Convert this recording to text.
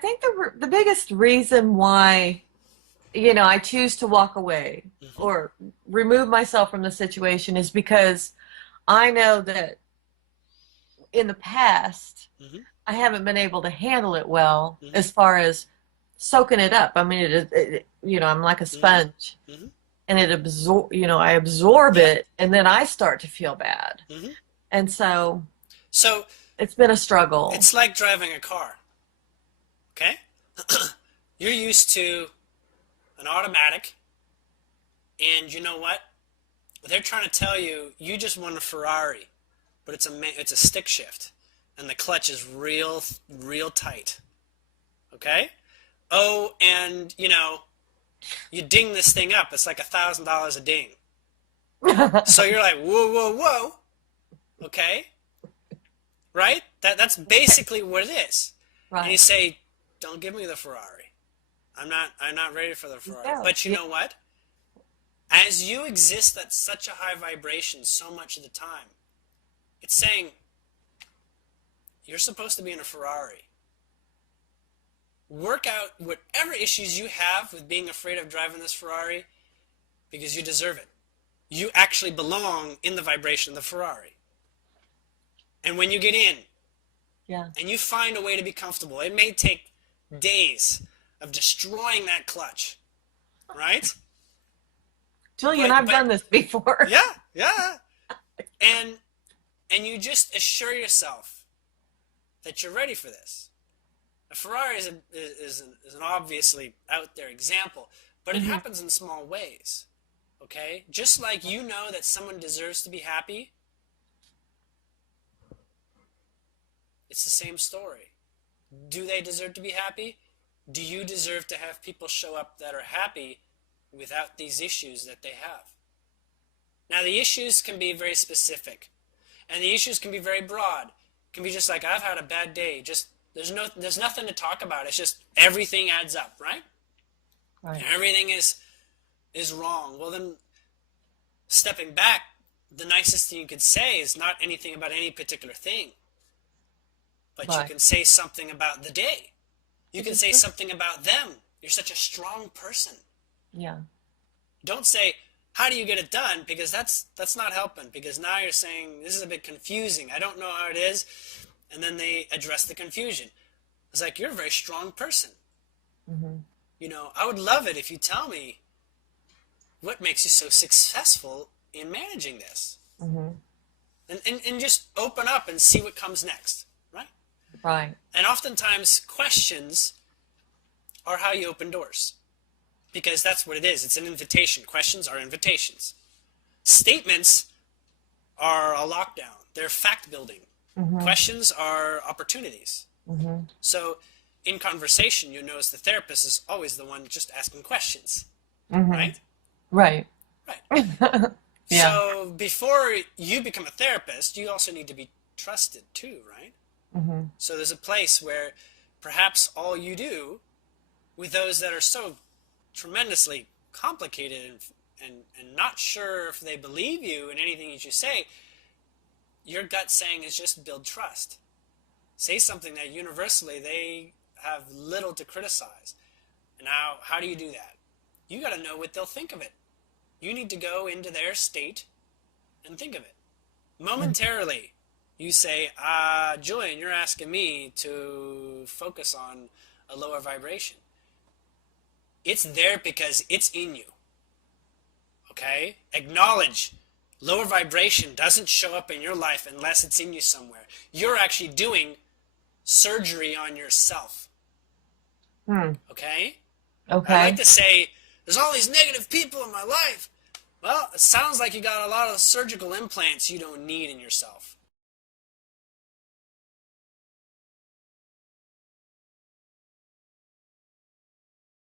think the biggest reason why, I choose to walk away Hmm. or remove myself from the situation is because I know that in the past Hmm. I haven't been able to handle it well Hmm. as far as soaking it up. I mean, I'm like a Hmm. sponge Hmm. and I absorb Yeah. it and then I start to feel bad. Hmm. And so So it's been a struggle. it's like driving a car, okay? You're used to an automatic, and you know what? They're trying to tell you you just want a Ferrari, but it's a stick shift, and the clutch is real tight. Okay? Oh, and you ding this thing up. It's like $1,000 a ding. So you're like, whoa, whoa, whoa. Okay, right? That's basically what it is. And you Right. say, don't give me the Ferrari. I'm not ready for the Ferrari. No. But you Yeah. know what? As you exist at such a high vibration so much of the time, it's saying you're supposed to be in a Ferrari. Work out whatever issues you have with being afraid of driving this Ferrari because you deserve it. You actually belong in the vibration of the Ferrari. And when you get in Yeah. and you find a way to be comfortable, it may take days of destroying that clutch, right? Julian, But I've but done this before. yeah, yeah. And and you just assure yourself that you're ready for this. A Ferrari is an obviously out there example, but it Hmm. happens in small ways. Okay? Just like you know that someone deserves to be happy, it's the same story. Do they deserve to be happy? Do you deserve to have people show up that are happy without these issues that they have? Now, the issues can be very specific, and the issues can be very broad. It can be just like, I've had a bad day. Just there's nothing to talk about. It's just everything adds up, right? And Right. everything is wrong. Well, then stepping back, the nicest thing you could say is not anything about any particular thing, but you Right. can say something about the day. You Which can is say true. something about them. You're such a strong person. Yeah. Don't say, how do you get it done? Because that's not helping. Because now you're saying, this is a bit confusing. I don't know how it is. And then they address the confusion. It's like, you're a very strong person. Hmm. I would love it if you tell me what makes you so successful in managing this. Hmm. And just open up and see what comes next, right? Right. And oftentimes, questions are how you open doors. Because that's what it is. It's an invitation. Questions are invitations. Statements are a lockdown. They're fact building. Hmm. Questions are opportunities. Hmm. So in conversation, you notice the therapist is always the one just asking questions, Hmm. right? Right. Right. Yeah. So before you become a therapist, you also need to be trusted too, right? Hmm. So there's a place where perhaps all you do with those that are so tremendously complicated and not sure if they believe you in anything that you say, your gut saying is just build trust. Say something that universally they have little to criticize. Now, how do you do that? You got to know what they'll think of it. You need to go into their state and think of it. Momentarily, you say, Julian, you're asking me to focus on a lower vibration. It's there because it's in you. Okay? Acknowledge lower vibration doesn't show up in your life unless it's in you somewhere. You're actually doing surgery on yourself. Hmm. Okay? I like Okay. to say, there's all these negative people in my life. Well, it sounds like you got a lot of surgical implants you don't need in yourself.